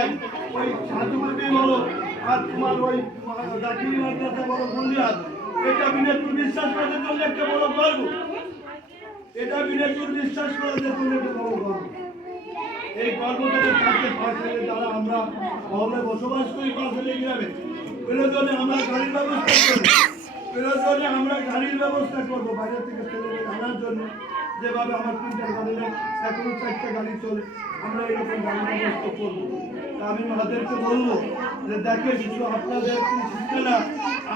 লাগবে ওই আমরা গাড়ির ব্যবস্থা করি। প্রয়োজনে আমরা গাড়ির ব্যবস্থা করব বাইরে থেকে ছেলেদের জন্য। যেভাবে আমার তিনটা গাড়ি নেই এখনও চারটা গাড়ি চলে, আমরা এরকম গাড়ির ব্যবস্থা করব। আমি মাদেরকে বলব যে দেখে কিছু আপনাদের শিখতে না,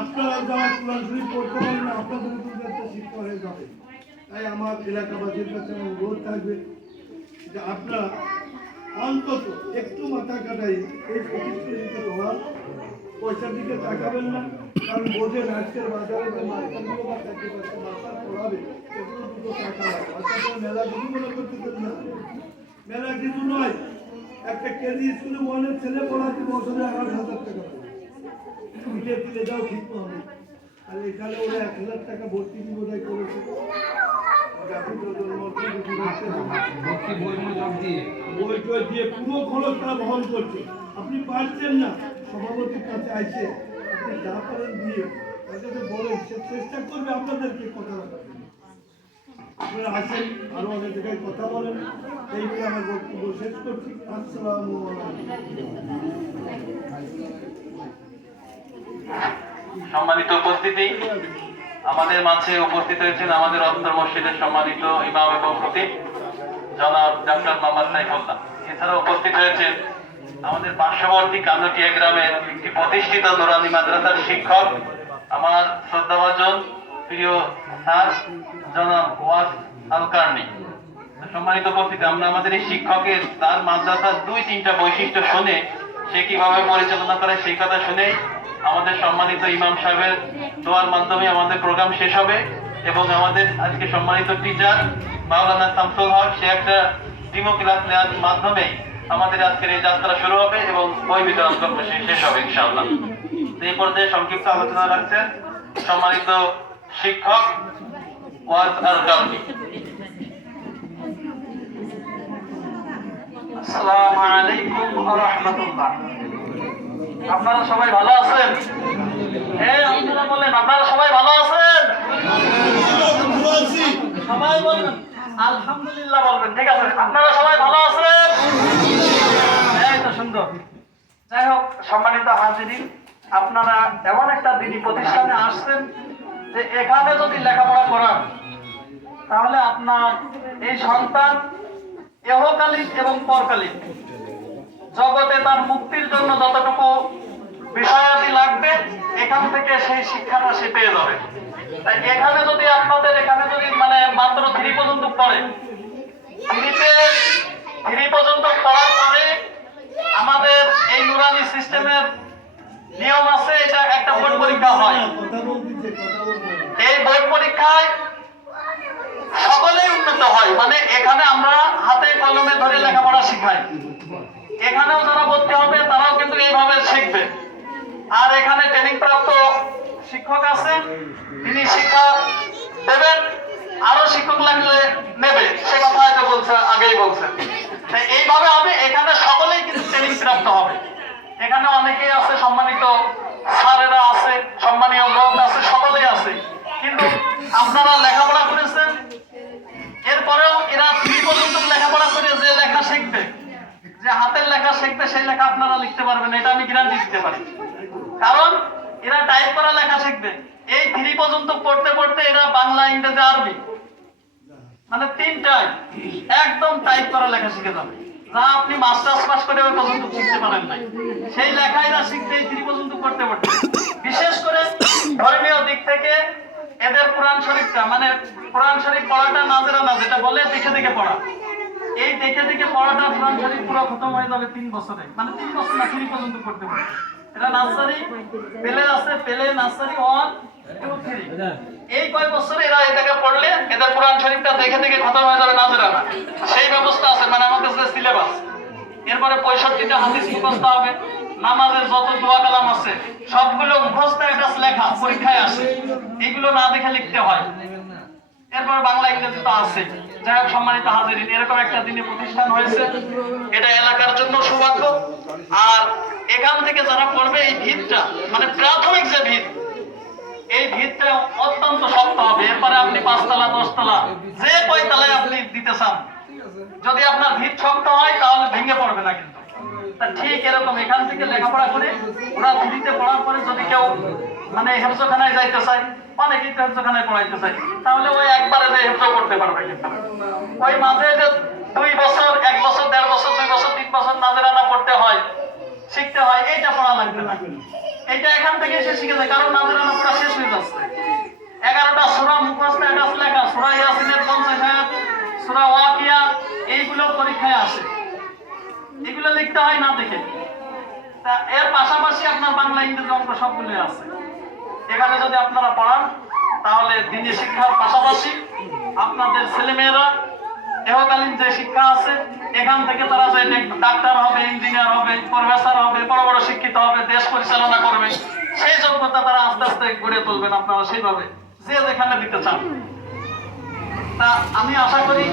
আপনারা যারা কোরআন শরীফ পড়তে পারেন না, আপনাদের কিন্তু একটা শিক্ষা হয়ে যাবে। তাই আমার এলাকাবাসীর কাছে আমার অনুরোধ থাকবে যে আপনারা অন্তত একটু মাথা কাটাই, এই প্রতিষ্ঠিত হওয়ার পয়সার দিকে তাকাবেন না, কারণ বোঝেন আজকের বাজারে যে মার্কেটগুলো বা চাকরি বাকরি মাথা পড়াবে, এগুলো দুটো টাকা লাগে অর্থাৎ মেলা কিছু মনে করতেছেন না। মেলা কিছু নয় একটা কেজি স্কুলে ওয়ানের ছেলে পড়াতে বছরে আট হাজার টাকা। মিলে দিলে যাও ঠিক হবে আর এখানে ওরা এক হাজার টাকা ভর্তি কি বোধহয় করেছে বই দিয়ে বহন করছে আপনি পারছেন না সভাপতির কাছে আইসে আপনি যা পারেন দিয়ে তাদেরকে বলেন, সে চেষ্টা করবে আপনাদেরকে কথা। সম্মানিত উপস্থিতি, আমাদের মাঝে উপস্থিত হয়েছেন আমাদের অন্তর মসজিদের সম্মানিত ইমাম এবং খতিব জনাব ডক্টর মোহাম্মদ সাইফুল্লাহ। এছাড়া উপস্থিত হয়েছেন আমাদের পার্শ্ববর্তী কান্নটিয়া গ্রামের একটি প্রতিষ্ঠিত নুরানি মাদ্রাসার শিক্ষক, আমার শ্রদ্ধাভাজন প্রিয় স্যার আমাদের প্রোগ্রাম শেষ হবে এবং আমাদের আজকে সম্মানিত টিচার মাওলানা শামসুল হক, সে একটা ডিমো ক্লাস নেওয়ার মাধ্যমে আমাদের আজকের এই যাত্রা শুরু হবে এবং বই বিতরণ শেষ হবে, ইনশাআল্লাহ। এই পর্যায়ে সংক্ষিপ্ত আলোচনা রাখছেন সম্মানিত শিক্ষক আর আসসালামু আলাইকুম ওয়া আপনারা সবাই ভালো আছেন? হ্যাঁ বলেন, আপনারা সবাই ভালো আছেন? সবাই আলহামদুলিল্লাহ বলবেন, ঠিক আছে? আপনারা সবাই ভালো আছেন? এই তো সুন্দর। যাই হোক, সম্মানিত হাজিরিন আপনারা এমন একটা দিনী প্রতিষ্ঠানে আসছেন যে এখানে যদি লেখাপড়া করান তাহলে আপনার এই সন্তান এহকালীন এবং পরকালীন। জগতে তার মুক্তির জন্য যতটুকু বিষয়াদি লাগবে, এখান থেকে সেই শিক্ষাটা সে পেয়ে যাবে। তাই এখানে যদি আপনাদের, এখানে যদি মানে মাত্র থ্রি পর্যন্ত পড়ে, থ্রিতে, থ্রি পর্যন্ত পড়ার পরে আমাদের এই নুরানি সিস্টেমের নিয়ম আছে, এটা একটা বোর্ড পরীক্ষা হয়। এই বোর্ড পরীক্ষায় সকলেই উন্নত হয়। মানে এখানে আমরা হাতে কলমে ধরে লেখাপড়া শিখাই। এখানেও যারা ভর্তি হবে, তারাও কিন্তু এইভাবে শিখবে। আর এখানে ট্রেনিং প্রাপ্ত শিক্ষক আছেন তিনি শিক্ষা দেবেন, আরও শিক্ষক লাগলে নেবে। সে কথা হয়তো বলছে, আগেই বলছেন তাই এইভাবে হবে এখানে সকলেই কিন্তু ট্রেনিং প্রাপ্ত হবে। এখানে অনেকেই আছে, সম্মানিত স্যারেরা আছে, সম্মানীয় লোক আছে, সকলেই আছে। কিন্তু আপনারা লেখাপড়া করেছেন এরপরেও এরা থ্রি পর্যন্ত লেখাপড়া করে যে লেখা শিখবে। যে হাতের লেখা শিখবে, সেই লেখা আপনারা লিখতে পারবেন, এটা আমি গ্যারান্টি দিতে পারি। কারণ এরা টাইপ করা লেখা শিখবে। এই থ্রি পর্যন্ত পড়তে পড়তে এরা বাংলা, ইংরেজি, আরবি মানে তিনটাই একদম টাইপ করা লেখা শিখে যাবে। যা আপনি মাস্টার্স পাস করে ওই পর্যন্ত শিখতে পারেন নাই। সেই লেখা এরা শিখতে এই থ্রি পর্যন্ত পড়তে পড়তে। বিশেষ করে ধর্মীয় দিক থেকে এদের কোরআন শরীফটা মানে কোরআন শরীফ পড়াটা নাজেরা না, যেটা বলে দেখে দেখে পড়া। এই দেখে দেখে পড়াটা কোরআন শরীফ পুরো খতম হয়ে যাবে তিন বছরে। মানে তিন বছর না থ্রি পর্যন্ত পড়তে পারবে। এটা নার্সারি, পেলে আছে, পেলে নার্সারি ওয়ান, টু, থ্রি। এই কয় বছরে এরা এটাকে পড়লে এদের কোরআন শরীফটা দেখে দেখে খতম হয়ে যাবে নাজেরা না। সেই ব্যবস্থা আছে মানে আমাদের সিলেবাস এরপরে পঁয়ষট্টিটা হাদিস মুখস্থ হবে। নামাজের যত দোয়া কালাম আছে, সবগুলো মুখস্থ এটা লেখা, পরীক্ষায় আসে। এগুলো না দেখে লিখতে হয়। এরপর বাংলা ইংরেজি তো আছে। যাই হোক, সম্মানিত হাজিরিন, এরকম একটা দিনে প্রতিষ্ঠান হয়েছে। এটা এলাকার জন্য সৌভাগ্য। আর এখান থেকে যারা পড়বে, এই ভিতটা মানে প্রাথমিক যে ভিত এই ভিতটা অত্যন্ত শক্ত হবে। এরপরে আপনি পাঁচতলা, দশতলা, যে কয়তলায় আপনি দিতে চান। যদি আপনার ভিত শক্ত হয়, তাহলে ভেঙে পড়বে না কিন্তু। ঠিক এরকম, এখান থেকে লেখাপড়া করে ওরা দিদিতে পড়ার পরে যদি কেউ মানে হেফজখানায় যাইতে চায় অনেকেই তো হেফজখানায় পড়াইতে চায়, তাহলে ওই একবারে যে হেফজ করতে পারবে কিন্তু। ওই মাঝে যে দুই বছর, এক বছর, দেড় বছর, দুই বছর, তিন বছর নাজেরানা পড়তে হয়, শিখতে হয়, এইটা পড়া লাগবে না। এটা এখান থেকে এসে শিখে যায়, কারণ নাজেরানা পড়া শেষ হয়ে যাচ্ছে। এগারোটা সুরা মুখস্থ একাশ লেখা, সুরা ইয়াসিনের পঞ্চাশ আয়াত, সুরা ওয়াকিয়া, এইগুলো পরীক্ষায় আসে। এগুলো লিখতে হয় না দেখে। তা এর পাশাপাশি আপনার বাংলা, ইংরেজি অঙ্ক সবগুলো আছে। এখানে যদি আপনারা পড়ান, তাহলে দিনী শিক্ষার পাশাপাশি আপনাদের ছেলেমেয়েরা এহকালীন যে শিক্ষা আছে, এখান থেকে তারা যে ডাক্তার হবে, ইঞ্জিনিয়ার হবে, প্রফেসর হবে, বড় বড় শিক্ষিত হবে, দেশ পরিচালনা করবে, সেই যোগ্যতা তারা আস্তে আস্তে গড়ে তুলবেন আপনারা সেইভাবে, যে যেখানে দিতে চান। তা আমি আশা করি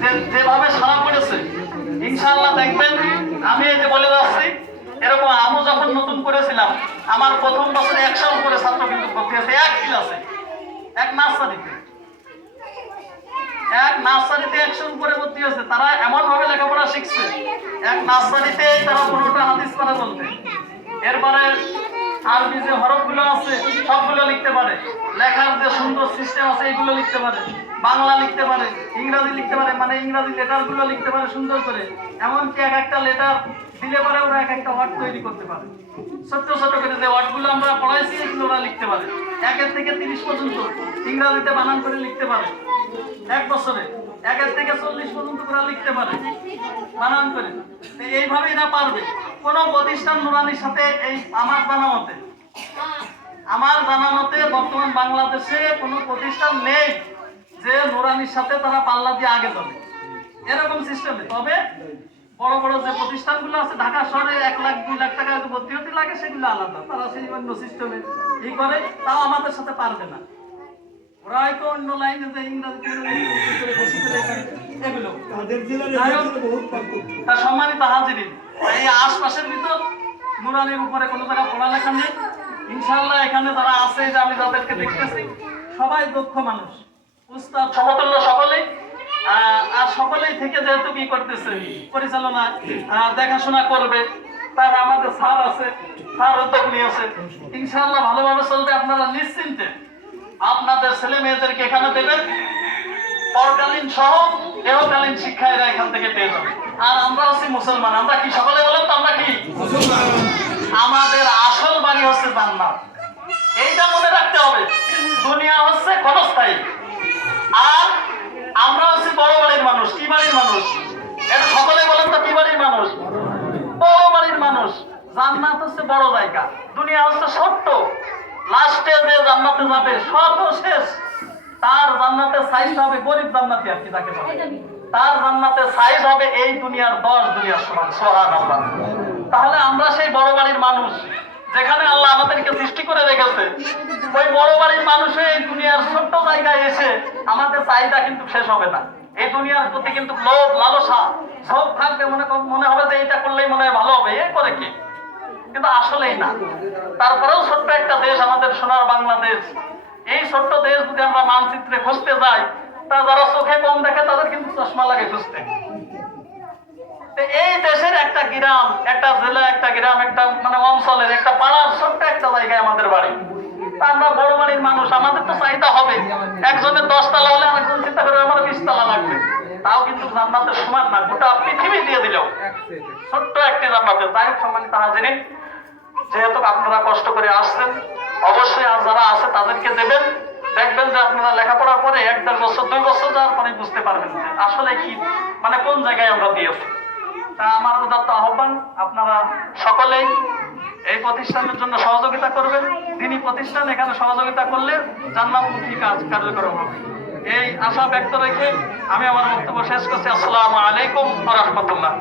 যে যেভাবে সারা পড়েছে ইনশাআল্লাহ দেখবেন, আমি এই যে বলে যাচ্ছি, এরকম আমি যখন নতুন করেছিলাম, আমার প্রথম বছরে একশো উপরে ছাত্র কিন্তু ভর্তি হয়েছে, এক ক্লাসে এক নার্সারিতে। এক নার্সারিতে একশো উপরে ভর্তি হয়েছে, তারা এমন ভাবে লেখাপড়া শিখছে, এক নার্সারিতে তারা পনেরোটা হাদিস পারা বলতে এরপরে আরবি যে হরফগুলো আছে, সবগুলো লিখতে পারে, লেখার যে সুন্দর সিস্টেম আছে এগুলো লিখতে পারে। বাংলা লিখতে পারে, ইংরাজি লিখতে পারে মানে ইংরাজি লেটারগুলো লিখতে পারে সুন্দর করে। এমনকি এক একটা লেটার দিলে পরে ওরা এক একটা ওয়ার্ড তৈরি করতে পারে। ছোট্ট ছোট করে যে ওয়ার্ডগুলো আমরা পড়াইছি, এগুলো ওরা লিখতে পারে। একের থেকে তিরিশ পর্যন্ত ইংরাজিতে বানান করে লিখতে পারে। এক বছরে একের থেকে চল্লিশ পর্যন্ত ওরা লিখতে পারে, বানান করে। এইভাবে এরা পারবে। কোন প্রতিষ্ঠান নুরানির সাথে এই আমার জানা মতে আমার জানা মতে বর্তমান বাংলাদেশে কোনো প্রতিষ্ঠান নেই যে নুরানির সাথে তারা পাল্লা দিয়ে আগে যাবে এরকম সিস্টেমে তবে বড় বড় যে প্রতিষ্ঠানগুলো আছে ঢাকা শহরে এক লাখ দুই লাখ টাকা যদি ভর্তি হতে লাগে সেগুলো আলাদা। তারা সেই অন্য সিস্টেমে ই করে তাও আমাদের সাথে পারবে না। ওরা হয়তো অন্য লাইনে যে এগুলো। তা সম্মানিত হাজিরিন এই আশপাশের ভিতর নুরানির উপরে কোনো জায়গা পড়ালেখা নেই। ইনশাআল্লাহ এখানে যারা আছে যে আমি যাদেরকে দেখতেছি সবাই দক্ষ মানুষ। উস্তাদ সমতুল্য সকলেই আর সকলেই থেকে যেহেতু কি করতেছে, পরিচালনা দেখাশোনা করবে, তার আমাদের স্যার আছে, স্যার উদ্যোগ নিয়েছে ইনশাআল্লাহ ভালোভাবে চলবে আপনারা নিশ্চিন্তে। আপনাদের ছেলে মেয়েদেরকে এখানে দেবেন, পরকালীন সহ দেহকালীন শিক্ষা এরা এখান থেকে পেয়ে যাবে। আর আমরা হচ্ছি মুসলমান, আমরা কি সকলে বলেন তো আমরা কি? আমাদের আসল বাড়ি হচ্ছে জান্নাত। এইটা মনে রাখতে হবে, দুনিয়া হচ্ছে ক্ষণস্থায়ী। আর আমরা হচ্ছি বড় বাড়ির মানুষ, কি বাড়ির মানুষ? সকলে বলেন তো, কি বাড়ির মানুষ? বড় বাড়ির মানুষ। জান্নাত হচ্ছে বড় জায়গা, দুনিয়া হচ্ছে ছোট্ট। লাস্টে যে জান্নাতে যাবে, সর্বশেষ তার জান্নাতের সাইজ হবে গরিব জান্নাতি আর কি তাকে তার জান্নাতের সাইজ হবে এই দুনিয়ার দশ দুনিয়ার সমান সোহান আল্লাহ তাহলে আমরা সেই বড় বাড়ির মানুষ। যেখানে আল্লাহ আমাদেরকে সৃষ্টি করে রেখেছে, ওই বড় বাড়ির মানুষ এই দুনিয়ার ছোট্ট জায়গায় এসে আমাদের চাহিদা কিন্তু শেষ হবে না। এই দুনিয়ার প্রতি কিন্তু লোভ, লালসা সব থাকবে, মনে মনে হবে যে এটা করলেই মনে হয় ভালো হবে, এ করে কি? কিন্তু আসলেই না। তারপরেও ছোট্ট একটা দেশ আমাদের সোনার বাংলাদেশ। এই ছোট্ট দেশ যদি আমরা মানচিত্রে খুঁজতে যাই, তা যারা চোখে কম দেখে তাদের কিন্তু চশমা লাগে খুঁজতে। এই দেশের একটা গ্রাম, একটা জেলা, একটা গ্রাম, একটা মানে অঞ্চলের, একটা পাড়ার ছোট্ট একটা জায়গায় আমাদের বাড়ি। আমরা বড় বাড়ির মানুষ, আমাদের তো চাহিদা হবে। একজনের দশতলা হলে আরেকজন চিন্তা করে আমার বিশতলা লাগবে। তাও কিন্তু জান্নাতের সমান না, গোটা পৃথিবী দিয়ে দিলেও ছোট্ট একটি জান্নাতে যাই হোক, সম্মানিত হাজিরিন, যেহেতু আপনারা কষ্ট করে আসছেন, অবশ্যই আর যারা আছে তাদেরকে দেবেন। দেখবেন যে আপনারা লেখাপড়ার পরে এক দেড় বছর, দুই বছর যাওয়ার পরে বুঝতে পারবেন আসলে কি মানে কোন জায়গায় আমরা দিয়েছি তা আমার উদাত্ত আহ্বান, আপনারা সকলেই এই প্রতিষ্ঠানের জন্য সহযোগিতা করবেন। তিনি প্রতিষ্ঠান, এখানে সহযোগিতা করলে জান্নাতমুখী কাজ কার্যকর হবে। এই আশা ব্যক্ত রেখে আমি আমার বক্তব্য শেষ করছি। আসসালামু আলাইকুম রাহমাতুল্লাহ।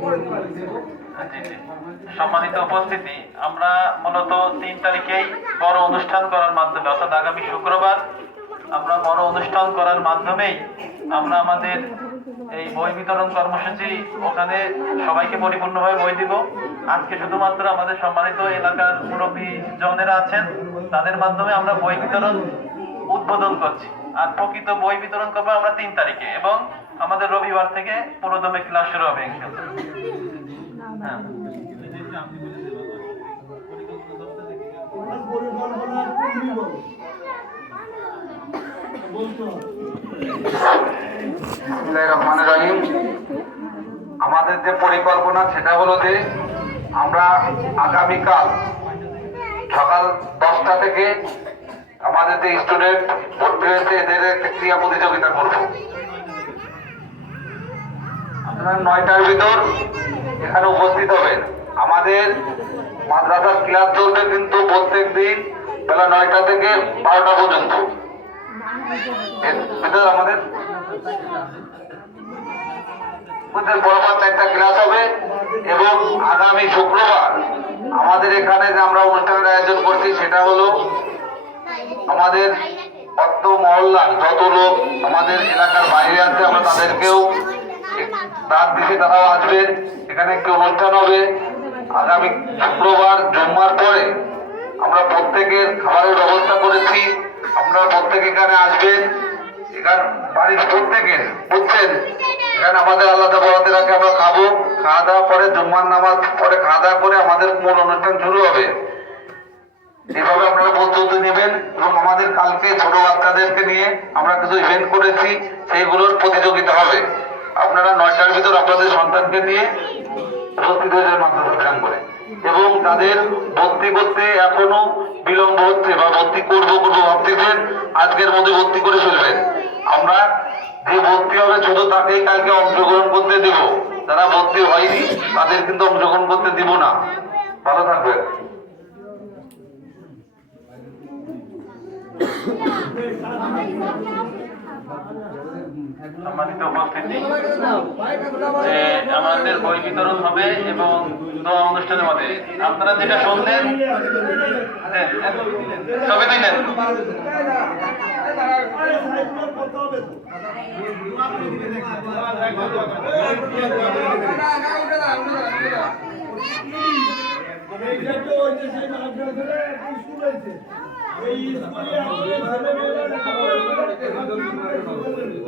করে। সম্মানিত উপস্থিতি, আমরা মূলত তিন তারিখেই বড় অনুষ্ঠান করার মাধ্যমে, অর্থাৎ আগামী শুক্রবার আমরা বড় অনুষ্ঠান করার মাধ্যমেই আমরা আমাদের এই বই বিতরণ কর্মসূচি ওখানে সবাইকে পরিপূর্ণভাবে বই দিব। আজকে শুধুমাত্র আমাদের সম্মানিত এলাকার মুরব্বী জনেরা আছেন, তাদের মাধ্যমে আমরা বই বিতরণ উদ্বোধন করছি। আর প্রকৃত বই বিতরণ করব আমরা তিন তারিখে এবং আমাদের রবিবার থেকে পুরোদমে ক্লাস শুরু হবে আমাদের যে পরিকল্পনা সেটা হলো যে আমরা আগামীকাল সকাল দশটা থেকে আমাদের যে স্টুডেন্ট ভর্তি হয়েছে এদের একটা ক্রিয়া প্রতিযোগিতা করব। আপনার নয়টার ভিতর এখানে উপস্থিত হবেন আমাদের মাদ্রাসার ক্লাস চলবে কিন্তু প্রত্যেক দিন বেলা নয়টা থেকে বারোটা পর্যন্ত। আমাদের প্রত্যেক বরাবর চারটা ক্লাস হবে এবং আগামী শুক্রবার আমাদের এখানে যে আমরা অনুষ্ঠানের আয়োজন করছি সেটা হলো আমাদের অত্ত মহল্লার যত লোক আমাদের এলাকার বাইরে আছে, আমরা তাদেরকেও রাত দিকে তারাও আসবেন এখানে একটি অনুষ্ঠান হবে। আগামী শুক্রবার, জুম্মার পরে আমরা প্রত্যেকের খাবারের ব্যবস্থা করেছি। আপনারা প্রত্যেকে এখানে আসবেন। এখানে বাড়ির প্রত্যেকের, বুঝছেন? এখানে আমাদের আলাদা বরাতে রাখে, আমরা খাব। খাওয়া দাওয়া পরে, জুম্মার নামাজ পরে খাওয়া দাওয়া করে আমাদের মূল অনুষ্ঠান শুরু হবে। এভাবে আপনারা প্রস্তুতি নেবেন এবং আমাদের কালকে ছোট বাচ্চাদেরকে নিয়ে আমরা কিছু ইভেন্ট করেছি, সেইগুলোর প্রতিযোগিতা হবে। আপনারা নয়টার ভিতর আপনাদের সন্তানকে নিয়ে উপস্থিত হয়ে যাবেন মাদ্রাসা বিরাম করে এবং তাদের ভর্তি করতে এখনও বিলম্ব হচ্ছে বা ভর্তি করব করব ভাবতেছেন, আজকের মধ্যে ভর্তি করে ফেলবেন আমরা যে ভর্তি হবে শুধু তাকেই কালকে অংশগ্রহণ করতে দিব। যারা ভর্তি হয়নি, তাদের কিন্তু অংশগ্রহণ করতে দিব না। ভালো থাকবেন। সম্মানিত উপস্থিতি। যে আমাদের বই বিতরণ হবে এবং দোয়া অনুষ্ঠানের মধ্যে। আপনারা যেটা শুনলেন ছবি দিলেন এই স্কুলে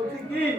নাও, এই নাও, বলছি কি